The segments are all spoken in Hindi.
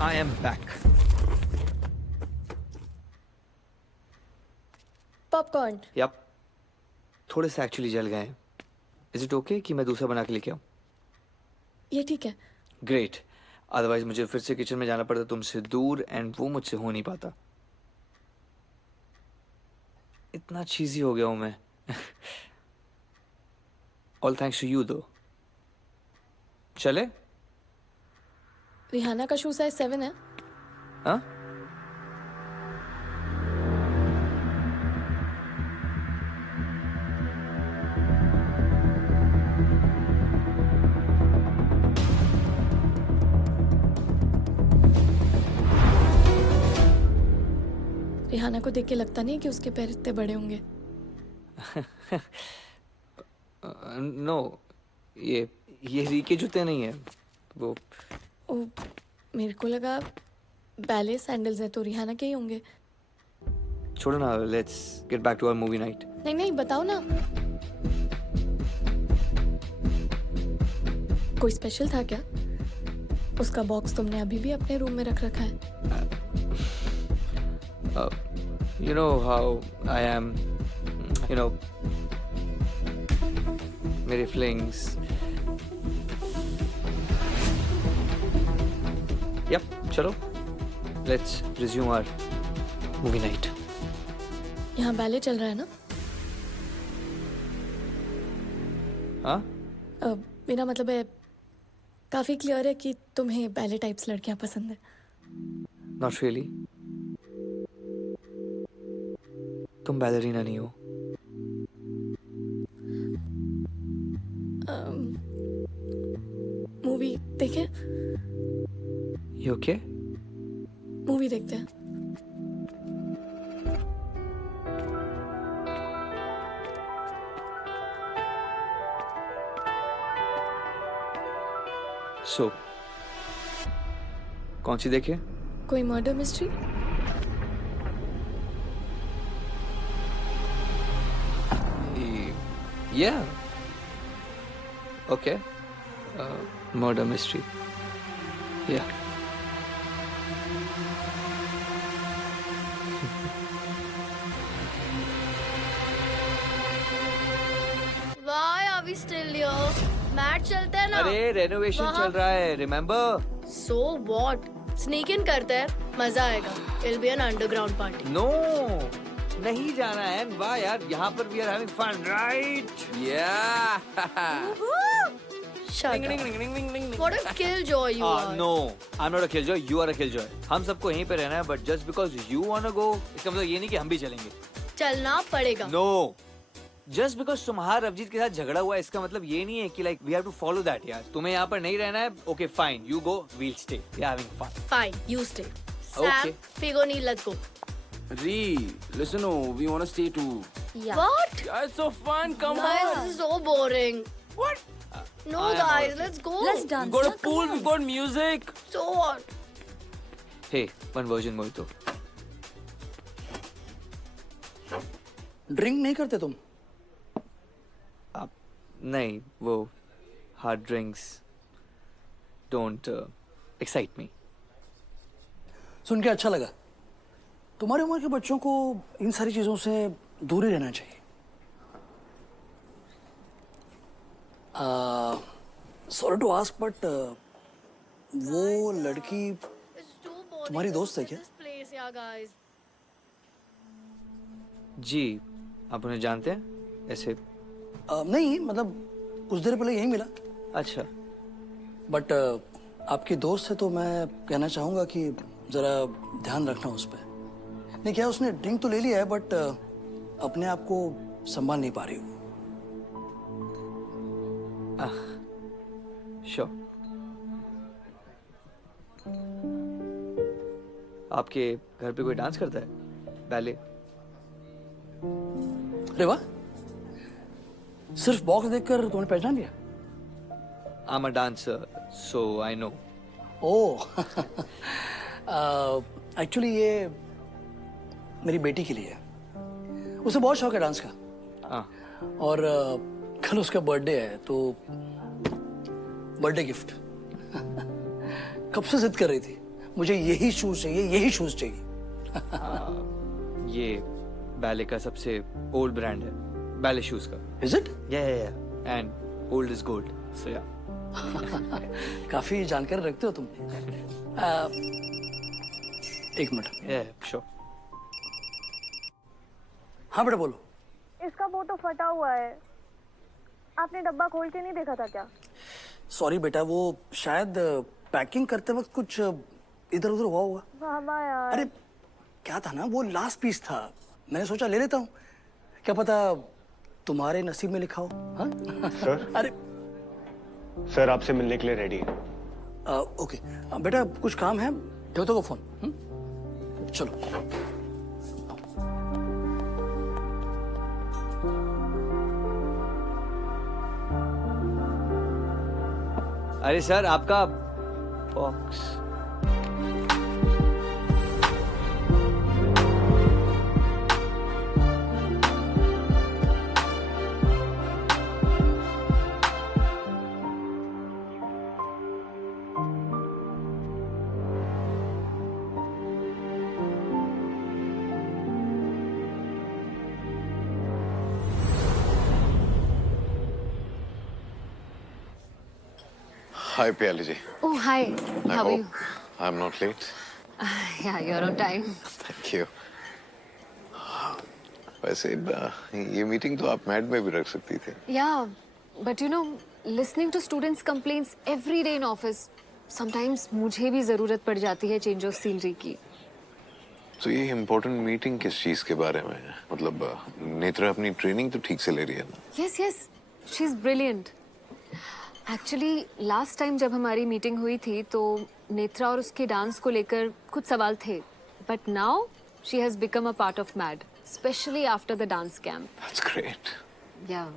I am back. Popcorn. Yup. थोड़े से एक्चुअली जल गए हैं. Is it okay कि मैं दूसरा बना के लेके आऊँ? ये ठीक है। Great. अदरवाइज मुझे फिर से किचन में जाना पड़ता तुमसे दूर एंड वो मुझसे हो नहीं पाता. इतना चीजी हो गया हूँ मैं. All thanks to you though. चले? रिहाना का शू साइज 7 है। हाँ? रिहाना को देख के लगता नहीं कि उसके पैर इतने बड़े होंगे। नो, ये री के जूते नहीं है वो. ओ, मेरे को लगा बैले सैंडल्स है तो रिहाना के ही होंगे। छोड़ो ना, let's get back to our movie night. नहीं नहीं, बताओ ना। कोई स्पेशल था क्या? उसका बॉक्स तुमने अभी भी अपने रूम में रख रखा है। You know how I am, you know, मेरे flings. Yep, चलो. Let's resume our movie night. यहाँ बैले चल रहा है ना? हाँ? मेरा मतलब है, काफी क्लियर है कि तुम्हें बैले टाइप्स लड़कियां पसंद है। Not really. तुम बैलरीना नहीं हो. मूवी देखें? You okay? मूवी देखते हैं। So, कौन सी देखे? कोई murder mystery? Yeah. Okay. Murder mystery. Yeah. Why are we still here? Match चलता है ना? अरे रेनोवेशन चल रहा है, remember? So what? Sneak in करते हैं, मजा आएगा. It'll be an underground party. No, नहीं जाना है. वाह यार, यहाँ पर we are having fun, right? Yeah. Shut Ding, ding, up. ding, ding, ding, ding, ding. What a killjoy you are. No, I'm not a killjoy. You are a killjoy. हम सबको यहीं पे रहना है, but just because you wanna go, इसका मतलब ये नहीं कि हम भी चलेंगे. चलना पड़ेगा. No. Just because तुम्हारा रवजीत के साथ झगड़ा हुआ है, इसका मतलब ये नहीं है कि like we have to follow that यार. तुम्हें यहाँ पर नहीं रहना है, okay fine, you go, we'll stay. We are having fun. Fine, you stay. Okay. Sam, Figoni, let's go. Ree, listen, we want to stay too. Yeah. What? Yeah, it's so fun. Come Guys, on. this is so boring. What? No, I am guys, out. let's go. Let's We dance. got a na, pool. come We on. got music. So what? Hey, one version mojito. Drink नहीं करते तुम? नहीं, वो hard drinks don't excite me. सुन के अच्छा लगा. तुम्हारी उम्र के बच्चों को इन सारी चीजों से दूर ही रहना चाहिए. सॉरी टू आस्क बट वो लड़की It's too boring. तुम्हारी दोस्त है क्या? This place, yeah, guys. जी, आप उन्हें जानते हैं? ऐसे? नहीं, मतलब कुछ देर पहले यही मिला. अच्छा. बट आपकी दोस्त है तो मैं कहना चाहूँगा कि ज़रा ध्यान रखना उस पर. नहीं, क्या उसने ड्रिंक तो ले लिया है बट अपने आप को संभाल नहीं पा रही हो. Sure. आपके घर पे कोई डांस करता है? बैले? अरे वाह, सिर्फ बॉक्स देखकर तुमने पहचान लिया? I'm a dancer, so I know. Oh, actually ये मेरी बेटी के लिए है. उसे बहुत शौक है डांस का. हाँ. और कल उसका बर्थडे है तो बर्थडे गिफ्ट. कब से जिद कर रही थी, मुझे यही शूज चाहिए, यही शूज चाहिए। ये बैले का सबसे ओल्ड ब्रांड है, बैले शूज का। Is it? या एंड ओल्ड इज गोल्ड, सो या। काफी जानकारी रखते हो तुम। एक मिनट। या श्योर। हाँ बेटा बोलो। इसका वो तो फटा हुआ है, आपने डब्बा खोल के नहीं देखा था क्या? सॉरी बेटा, वो शायद पैकिंग करते वक्त कुछ इधर उधर हुआ होगा। बाबा यार। अरे क्या था ना, वो लास्ट पीस था, मैंने सोचा ले लेता हूँ, क्या पता तुम्हारे नसीब में लिखा हो। हाँ? सर अरे सर आपसे मिलने के लिए रेडी है। ओके बेटा, कुछ काम है, दो तो को फोन। चलो। अरे सर, आपका box. Hi, Piyali ji. Oh, hi. I How are hope you? I'm not late. Yeah, you're on time. Thank you. वैसे ये मीटिंग तो आप मैड में भी रख सकती थी। Yeah, but you know, listening to students' complaints every day in office, sometimes मुझे भी जरूरत पड़ जाती है change of scenery की. तो ये इम्पोर्टेंट मीटिंग किस चीज के बारे में है? मतलब नेत्रा अपनी ट्रेनिंग तो ठीक से ले रही है ना? Yes, yes, she's brilliant. Actually, last time जब हमारी मीटिंग हुई थी तो नेत्रा और उसके डांस को लेकर कुछ सवाल थे. But now she has become a part of MAD, especially after the dance camp. That's great. Yeah.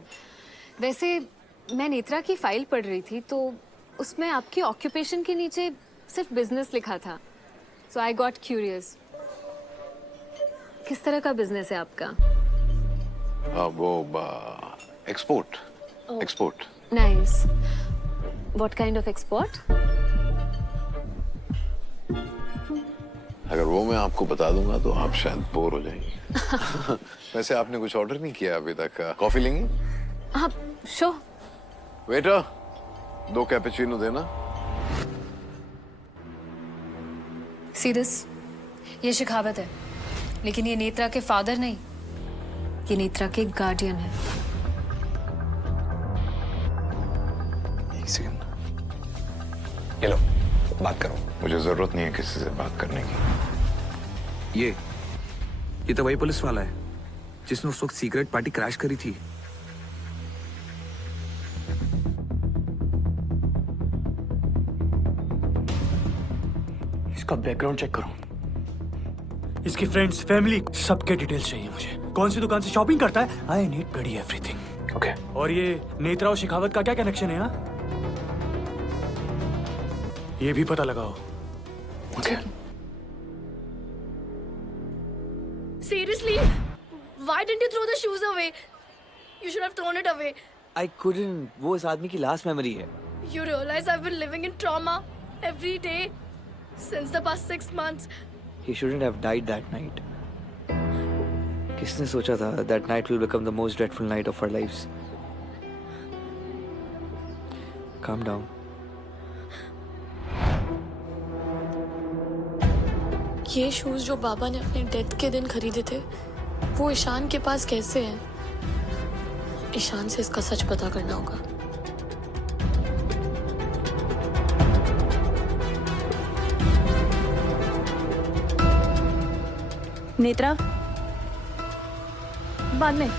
वैसे मैं नेत्रा की फाइल पढ़ रही थी तो उसमें आपकी ऑक्यूपेशन के नीचे सिर्फ बिजनेस लिखा था. So I got curious. किस तरह का बिजनेस है आपका? वो export. Export. Nice. What kind of export? अगर वो मैं आपको बता दूंगा तो आप शायद बोर हो जाएंगे। वैसे आपने कुछ ऑर्डर नहीं किया अभी तक। कॉफी लेंगी? हाँ, sure. वेटर, 2 कैपेचिनो देना। See this? ये शिखावत है, लेकिन ये नेत्रा के फादर नहीं, ये नेत्रा के गार्डियन है। एक सेकंड, ये लो, बात करो। मुझे जरूरत नहीं है किसी से बात करने की। ये तो वही पुलिस वाला है जिसने उस वक्त सीक्रेट पार्टी क्रैश करी थी। इसका बैकग्राउंड चेक करो। इसकी फ्रेंड्स, फैमिली, सबके डिटेल्स चाहिए मुझे। कौन सी दुकान से शॉपिंग करता है? I need bloody everything. Okay. और ये नेत्रा और शिखावत का क्या कनेक्शन है? हाँ, ये भी पता लगाओ। Okay. Seriously? Why didn't you throw the shoes away? You should have thrown it away. I couldn't. वो इस आदमी की लास्ट मेमोरी है। You realize I've been living in trauma every day since the past 6 months. He shouldn't have died that night. किसने सोचा था that night will become the most dreadful night of our lives? Calm down. ये शूज जो बाबा ने अपने डेथ के दिन खरीदे थे वो ईशान के पास कैसे हैं? ईशान से इसका सच पता करना होगा। नेत्रा, बाद में।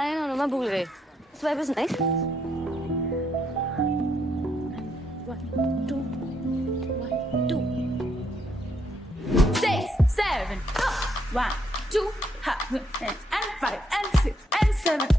I don't know, मैं भूल गई. This vibe is nice. 1 2 1 2 6 7 1, 2, and 5, and 6, and 7.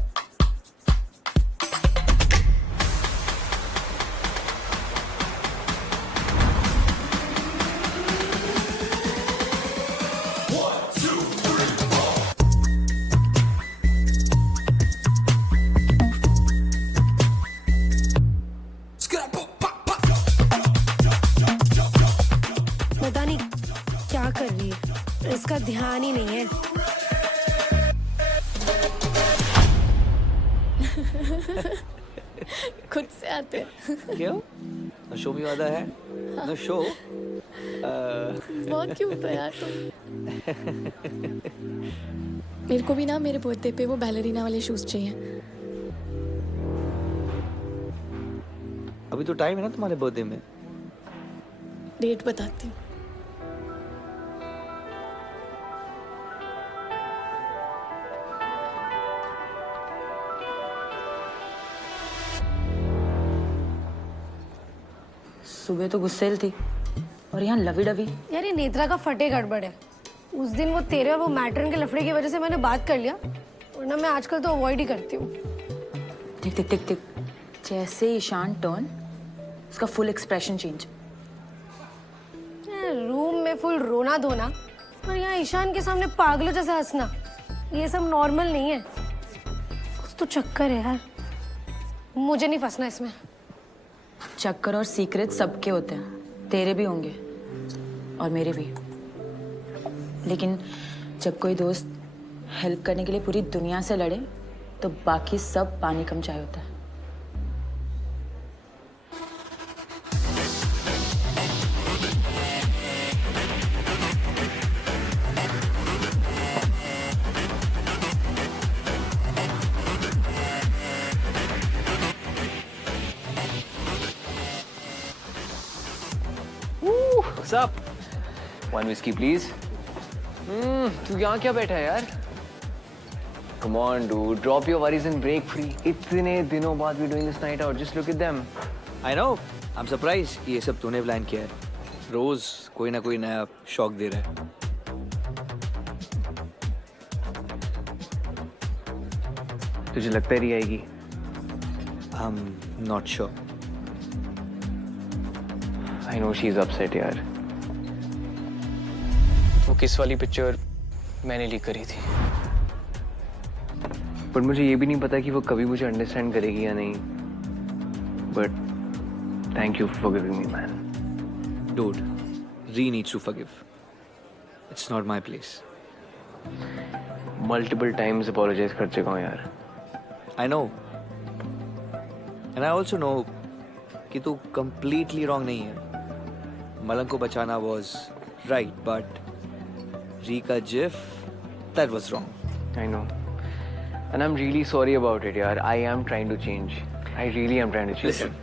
पता नहीं क्या कर रही है, इसका ध्यान ही नहीं है. खुद से आते हैं. क्यों शो मी वादा है नो शो. बहुत क्यूट हो यार तुम. मेरे को भी ना मेरे बर्थडे पे वो बैलरीना वाले शूज चाहिए. अभी तो टाइम है ना तुम्हारे बर्थडे में. डेट बताती हूँ. सुबह तो गुस्सेल थी और यहाँ लवी डवी. यार ये नेत्रा का फटे गड़बड़ है. उस दिन वो तेरे और वो मैट्रन के लफड़े की वजह से मैंने बात कर लिया, वरना मैं आजकल तो अवॉइड ही करती हूँ. टिक टिक टिक टिक. जैसे ईशान टर्न, उसका फुल एक्सप्रेशन चेंज. रूम में फुल रोना धोना और यहाँ ईशान के सामने पागलों जैसे हंसना, ये सब नॉर्मल नहीं है. कुछ तो चक्कर है यार, मुझे नहीं फंसना इसमें. चक्कर और सीक्रेट सबके होते हैं, तेरे भी होंगे और मेरे भी. लेकिन जब कोई दोस्त हेल्प करने के लिए पूरी दुनिया से लड़े तो बाकी सब पानी कम चाय होता है. What's up? One whiskey, please. तू यहाँ क्या बैठा है यार? Come on, dude. Drop your worries and break free. इतने दिनों बाद we doing this night out. Just look at them. I know. I'm surprised कि ये सब तूने प्लान किया है. रोज कोई ना कोई नया शौक दे रहा है. तुझे लगता है री आएगी? I'm not sure. I know she's upset यार. वो किस वाली पिक्चर मैंने लीक करी थी. पर मुझे ये भी नहीं पता कि वो कभी मुझे अंडरस्टैंड करेगी या नहीं. But thank you for forgiving me, man. Dude, Ree needs to forgive. It's not my place. Multiple times apologize कर चुका हूँ यार. I know. And I also know कि तू completely wrong नहीं है. मलंग को बचाना was right, but Ree का GIF, that was wrong. I know. And I'm really sorry about it, yaar. I am trying to change. I really am trying to change. Listen,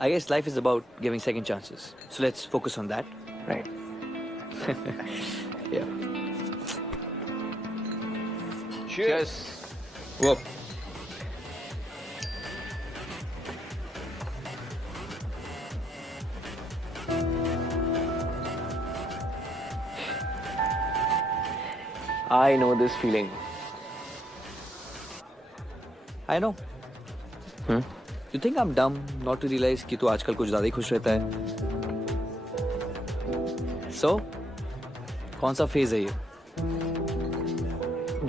I guess life is about giving second chances. So let's focus on that. Right. Yeah. Cheers. Whoa. I know this feeling. I know. You think I'm dumb not to realize कि तू आजकल कुछ ज़्यादा ही खुश रहता है? So, कौन सा फेज है ये?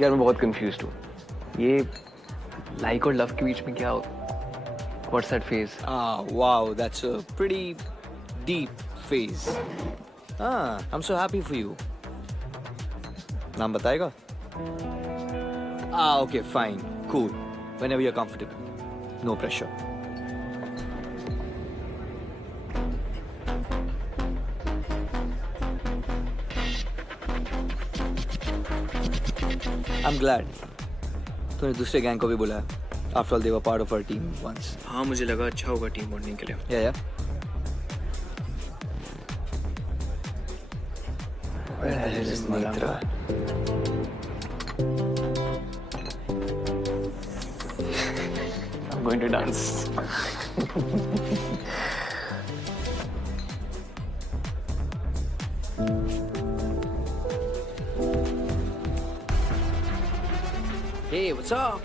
यार मैं बहुत confused हूँ. ये like और love के बीच में क्या हो? What's that phase? Ah, wow, that's a pretty deep phase. Ah, I'm so happy for you. नाम बताएगा? Ah, okay, fine, cool. Whenever you're comfortable. No pressure. I'm glad. तूने दूसरे गैंग को भी बुलाया. After all, they were part of our team once. हाँ मुझे लगा अच्छा होगा टीम बॉन्डिंग के लिए. Yeah. Where the hell is Netra? I'm going to dance. Hey, what's up?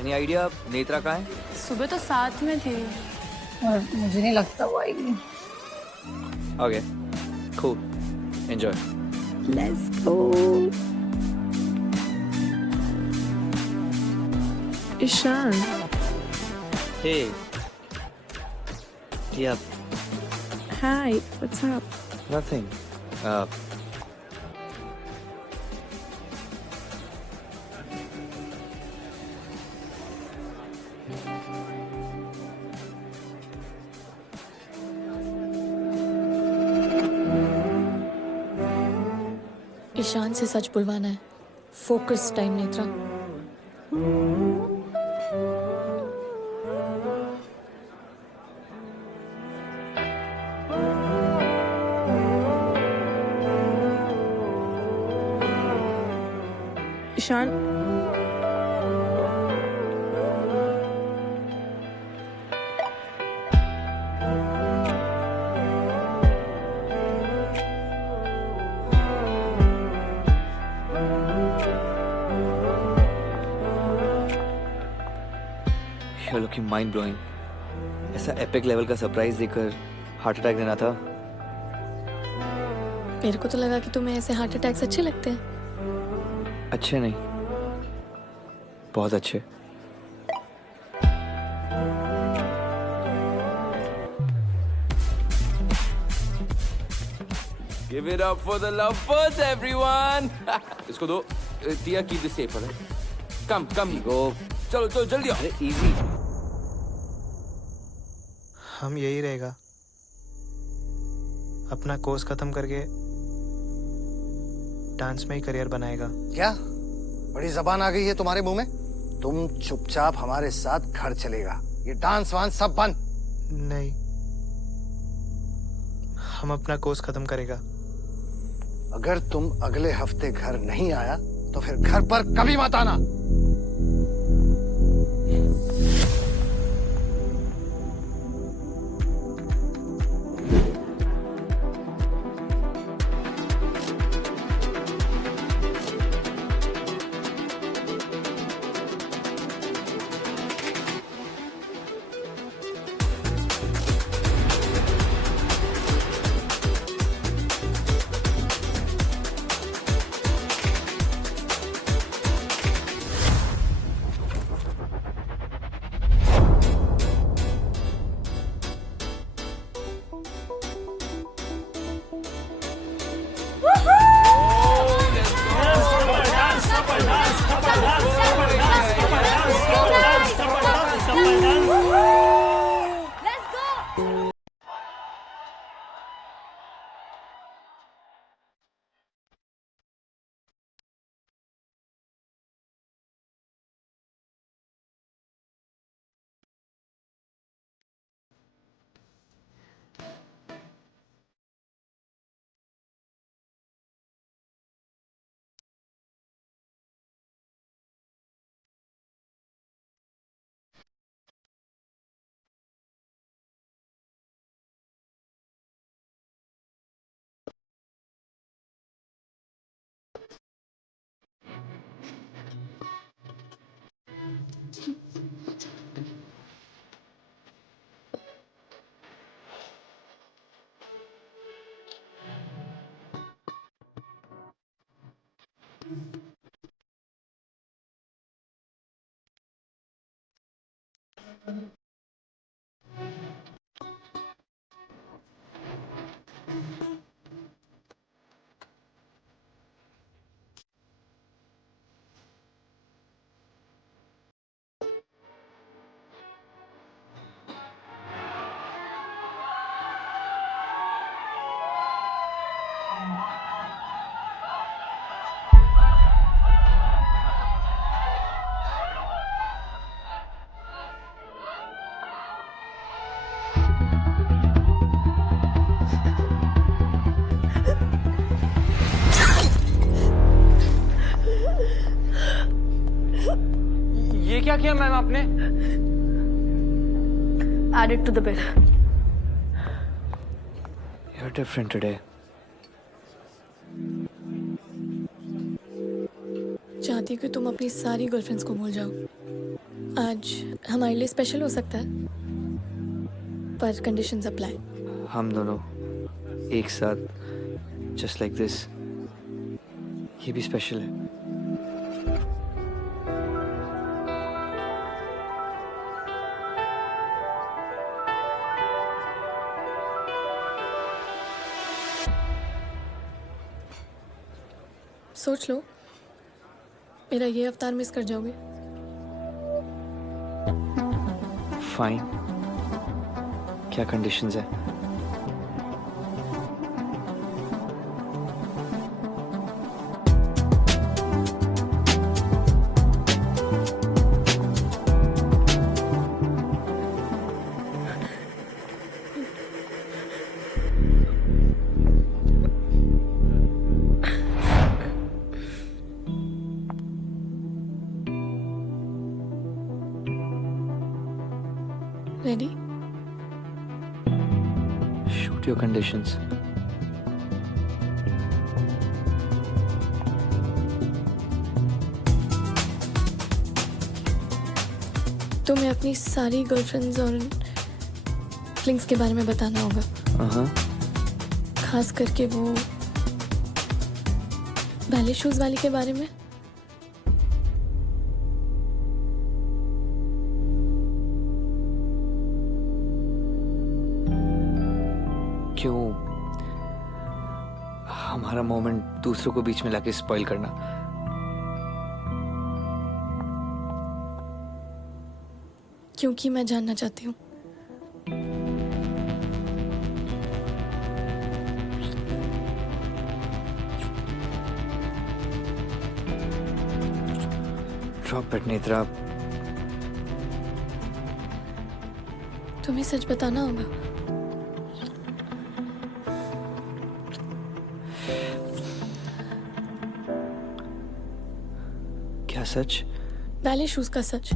Any idea Netra कहाँ है? सुबह तो साथ में थे. और मुझे नहीं लगता वो आएगी. Okay, cool. Enjoy. Let's go. Ishan. Hey. Yeah, Hi. What's up? nothing. Ishan से सच बुलवाना है. Focus time Netra. Ishaan. You're looking mind blowing. ऐसा एपिक लेवल का सरप्राइज देकर हार्ट अटैक देना था. मेरे को तो लगा कि तुम्हें ऐसे हार्ट अटैक्स अच्छे लगते हैं. अच्छे नहीं, बहुत अच्छे. Give it up for the lovebirds, everyone. इसको दो. Tia, keep this safe, alright? Come, Go. चलो चलो जल्दी आओ. अरे easy. हम यही रहेगा. अपना कोर्स खत्म करके डांस में ही करियर बनाएगा. क्या बड़ी जबान आ गई है तुम्हारे मुंह में? तुम चुपचाप हमारे साथ घर चलेगा. ये डांस वांस सब बंद. नहीं, हम अपना कोर्स खत्म करेगा. अगर तुम अगले हफ्ते घर नहीं आया तो फिर घर पर कभी मत आना. ये क्या किया मैम आपने? Add it to the bill. You're different today. चाहती हूँ कि तुम अपनी सारी गर्लफ्रेंड्स को भूल जाओ। आज हमारे लिए स्पेशल हो सकता है, पर कंडीशंस अप्लाई। हम दोनों एक साथ जस्ट लाइक दिस, ये भी स्पेशल है। सोच लो, मेरा ये अवतार मिस कर जाओगे। फाइन, क्या कंडीशंस है? रेडी? Shoot your conditions. तुम्हें अपनी सारी गर्लफ्रेंड्स और फ्लिंग्स के बारे में बताना होगा। खास करके वो बैले शूज वाली के बारे में। क्यों हमारा मोमेंट दूसरों को बीच में लाके स्पॉइल करना? क्योंकि मैं जानना चाहती हूँ। ड्रॉप इट नेत्रा, तुम्हें सच बताना होगा। क्या सच? बैले शूज का सच।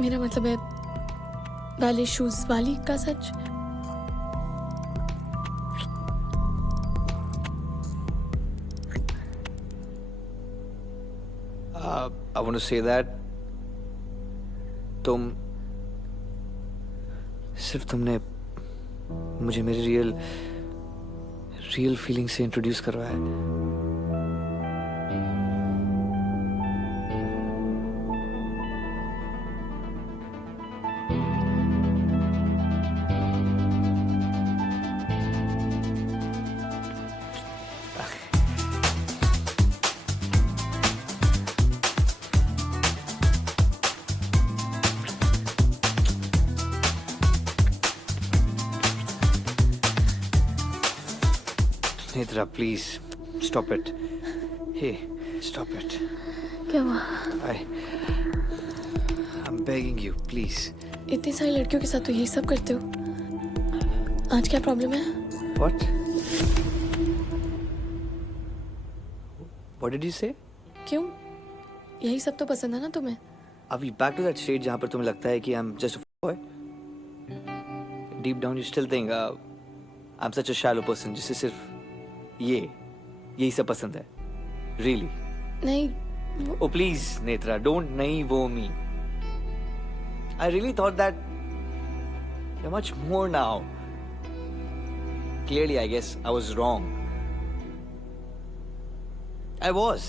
मेरा मतलब है बैले शूज वाली का सच। I want to say that सिर्फ तुमने मुझे मेरी रियल फीलिंग से इंट्रोड्यूस करवाया है। Netra please stop it. Hey stop it. क्या हुआ? I am begging you please. इतनी सारी लड़कियों के साथ तो यही सब करते हो, आज क्या प्रॉब्लम है? व्हाट डिड यू से? क्यों, यही सब तो पसंद है ना तुम्हें? Are we back to that stage जहाँ पर तुम्हें लगता है कि I'm just a boy? Deep down you still think I'm such a shallow person जिसे सिर्फ यही सब पसंद है? Really? नहीं Oh please नेत्रा, don't नहीं वो me. I really thought that you're much more now. Clearly I guess I was wrong. I was.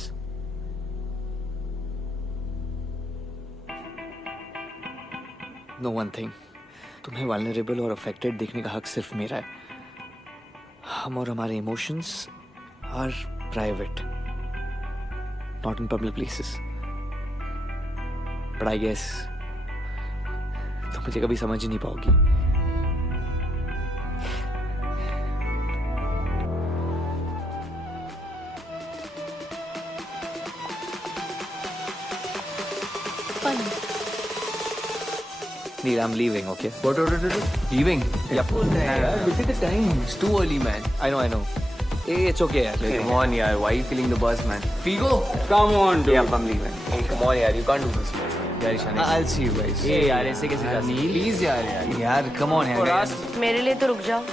No one thing. तुम्हें vulnerable और affected देखने का हक सिर्फ मेरा है। हम और हमारे emotions are private, not in public places. But I guess तुम मुझे कभी समझ ही नहीं पाओगी। Neil, I'm leaving, okay? What? Leaving? Yep. Look at the time. It's too early, man. I know. It's okay, yaar. Come on, yaar. Why are you feeling the buzz, man? Figo? Come on, dude. Yep, I'm leaving. Hey, come on, yaar. You can't do this, man. Yaar, Ishan. I'll see you guys. Hey, yaar, ऐसे कैसे जा सकते? Please, yaar. यार come on यार। मेरे लिए तो रुक जाओ।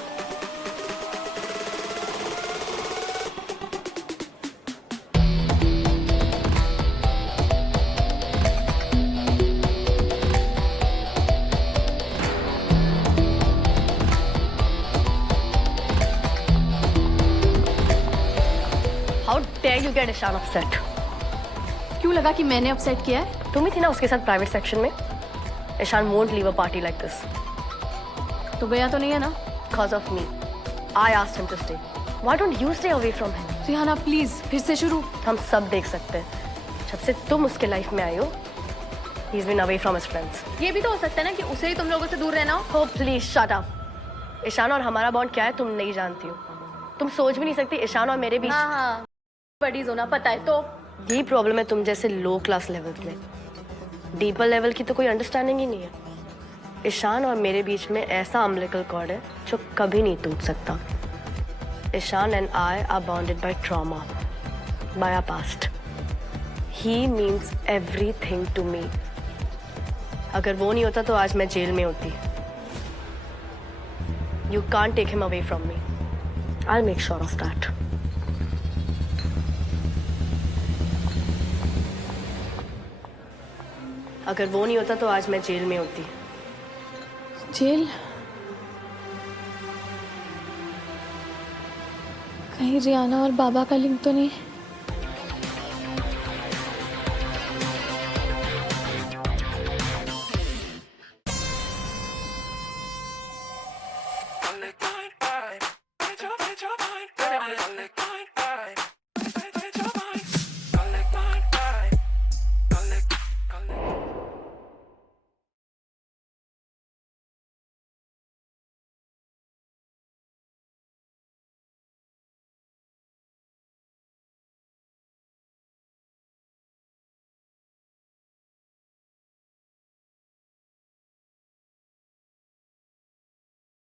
dare you get Ishan upset? क्यों लगा कि मैंने अपसेट किया है? तुम ही थी ना उसके साथ प्राइवेट सेक्शन में? Ishan won't leave a party like this. तो गया तो नहीं है ना? Because of me. I asked him to stay. Why don't you stay away from him? Rihanna please फिर से शुरू. हम सब देख सकते हैं. जब से तुम उसके लाइफ में आई हो, he's been away from his friends. ये भी तो हो सकता है ना कि उसे ही तुम लोगों से दूर रहना हो. Oh please shut up. Ishan और हमारा बॉन्ड क्या है तुम नहीं जानती हो. तुम सोच भी नहीं सकती ईशान और मेरे बीच. हाँ बडीज होना पता है तो. यही प्रॉब्लम है तुम जैसे लो क्लास लेवल में. डीपर लेवल की तो कोई अंडरस्टैंडिंग ही नहीं है. ईशान और मेरे बीच में ऐसा अम्बिलिकल कॉर्ड है जो कभी नहीं टूट सकता. Ishaan and I are bonded by trauma, by our past. He means everything to me. अगर वो नहीं होता तो आज मैं जेल में होती. You can't take him away from me. I make sure of that. अगर वो नहीं होता तो आज मैं जेल में होती. जेल? कहीं रियाना और बाबा का लिंक तो नहीं?